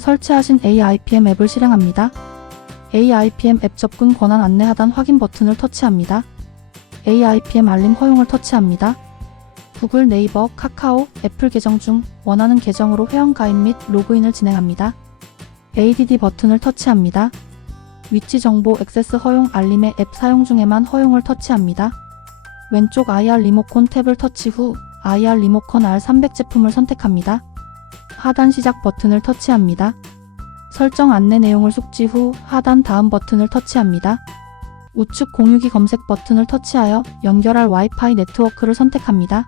설치하신 AIPM 앱을 실행합니다. AIPM 앱 접근 권한 안내 하단 확인 버튼을 터치합니다. AIPM 알림 허용을 터치합니다. 구글, 네이버, 카카오, 애플 계정 중 원하는 계정으로 회원 가입 및 로그인을 진행합니다. ADD 버튼을 터치합니다. 위치 정보 액세스 허용 알림의 앱 사용 중에만 허용을 터치합니다. 왼쪽 IR 리모컨 탭을 터치 후 IR 리모컨 R300 제품을 선택합니다. 하단 시작 버튼을 터치합니다. 설정 안내 내용을 숙지 후 하단 다음 버튼을 터치합니다. 우측 공유기 검색 버튼을 터치하여 연결할 와이파이 네트워크를 선택합니다.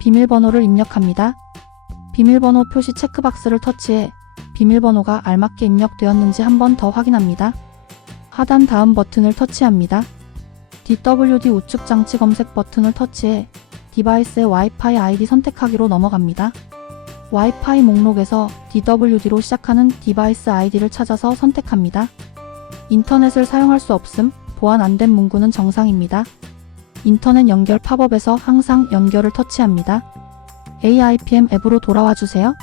비밀번호를 입력합니다. 비밀번호 표시 체크박스를 터치해 비밀번호가 알맞게 입력되었는지 한 번 더 확인합니다. 하단 다음 버튼을 터치합니다. DWD 우측 장치 검색 버튼을 터치해 디바이스의 와이파이 아이디 선택하기로 넘어갑니다. 와이파이 목록에서 DWD로 시작하는 디바이스 아이디를 찾아서 선택합니다. 인터넷을 사용할 수 없음, 보안 안 된 문구는 정상입니다. 인터넷 연결 팝업에서 항상 연결을 터치합니다. AIPM 앱으로 돌아와 주세요.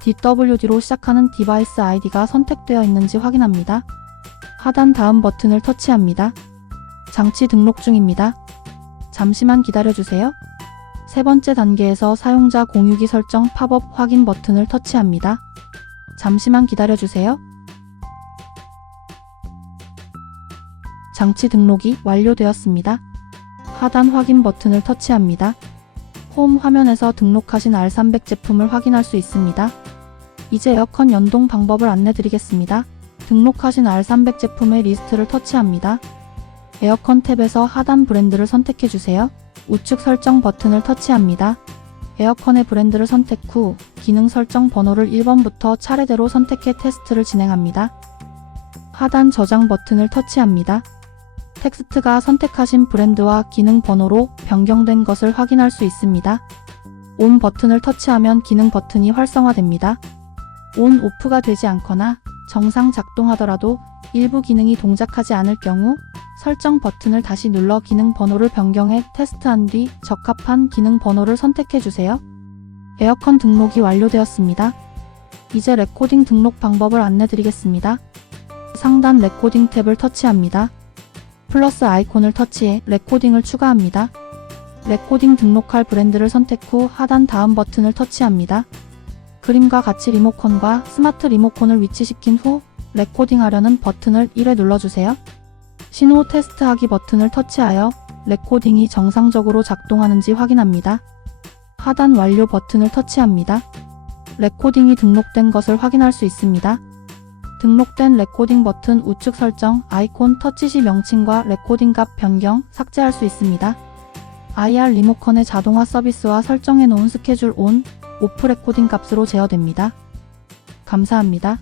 DWD로 시작하는 디바이스 아이디가 선택되어 있는지 확인합니다. 하단 다음 버튼을 터치합니다. 장치 등록 중입니다. 잠시만 기다려주세요. 세 번째 단계에서 사용자 공유기 설정 팝업 확인 버튼을 터치합니다. 잠시만 기다려주세요. 장치 등록이 완료되었습니다. 하단 확인 버튼을 터치합니다. 홈 화면에서 등록하신 R300 제품을 확인할 수 있습니다. 이제 에어컨 연동 방법을 안내드리겠습니다. 등록하신 R300 제품의 리스트를 터치합니다. 에어컨 탭에서 하단 브랜드를 선택해주세요. 우측 설정 버튼을 터치합니다. 에어컨의 브랜드를 선택 후 기능 설정 번호를 1번부터 차례대로 선택해 테스트를 진행합니다. 하단 저장 버튼을 터치합니다. 텍스트가 선택하신 브랜드와 기능 번호로 변경된 것을 확인할 수 있습니다. 온 버튼을 터치하면 기능 버튼이 활성화됩니다. 온 오프가 되지 않거나 정상 작동하더라도 일부 기능이 동작하지 않을 경우 설정 버튼을 다시 눌러 기능 번호를 변경해 테스트한 뒤 적합한 기능 번호를 선택해 주세요. 에어컨 등록이 완료되었습니다. 이제 레코딩 등록 방법을 안내드리겠습니다. 상단 레코딩 탭을 터치합니다. 플러스 아이콘을 터치해 레코딩을 추가합니다. 레코딩 등록할 브랜드를 선택 후 하단 다음 버튼을 터치합니다. 그림과 같이 리모컨과 스마트 리모컨을 위치시킨 후 레코딩하려는 버튼을 1회 눌러주세요. 신호 테스트하기 버튼을 터치하여 레코딩이 정상적으로 작동하는지 확인합니다. 하단 완료 버튼을 터치합니다. 레코딩이 등록된 것을 확인할 수 있습니다. 등록된 레코딩 버튼 우측 설정 아이콘 터치 시 명칭과 레코딩 값 변경, 삭제할 수 있습니다. IR 리모컨의 자동화 서비스와 설정해 놓은 스케줄 온, 오프 레코딩 값으로 제어됩니다. 감사합니다.